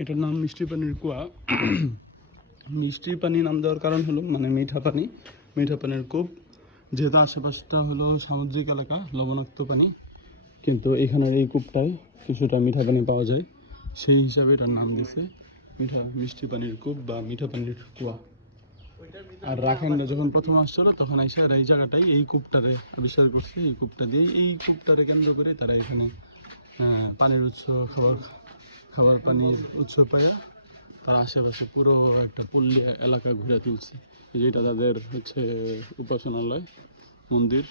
এটার নাম মিষ্টি পানির কুয়া। মিষ্টি পানি নাম দেওয়ার কারণ হলো মানে মিঠা পানির কূপ, যেহেতু আশেপাশটা হলো সামুদ্রিক এলাকা, লবণাক্ত পানি, কিন্তু এখানে এই কূপটায় কিছুটা মিঠা পানি পাওয়া যায়, সেই হিসাবে এটার নাম দিয়েছে মিষ্টি পানির কূপ বা মিঠা পানির কুয়া। আর রাখাইনরা যখন প্রথম আসছিল তখন এসে এই জায়গাটাই এই কূপটারে আবিষ্কার করছে। এই কূপটা দিয়ে এই কূপটারে কেন্দ্র করে তারা এখানে পানির উৎস, খাবার পানির উৎস পাইয়া তার আশেপাশে পুরো একটা পল্লী এলাকা ঘুরে তুলছে, যেটা তাদের হচ্ছে উপাসনালয়, মন্দির।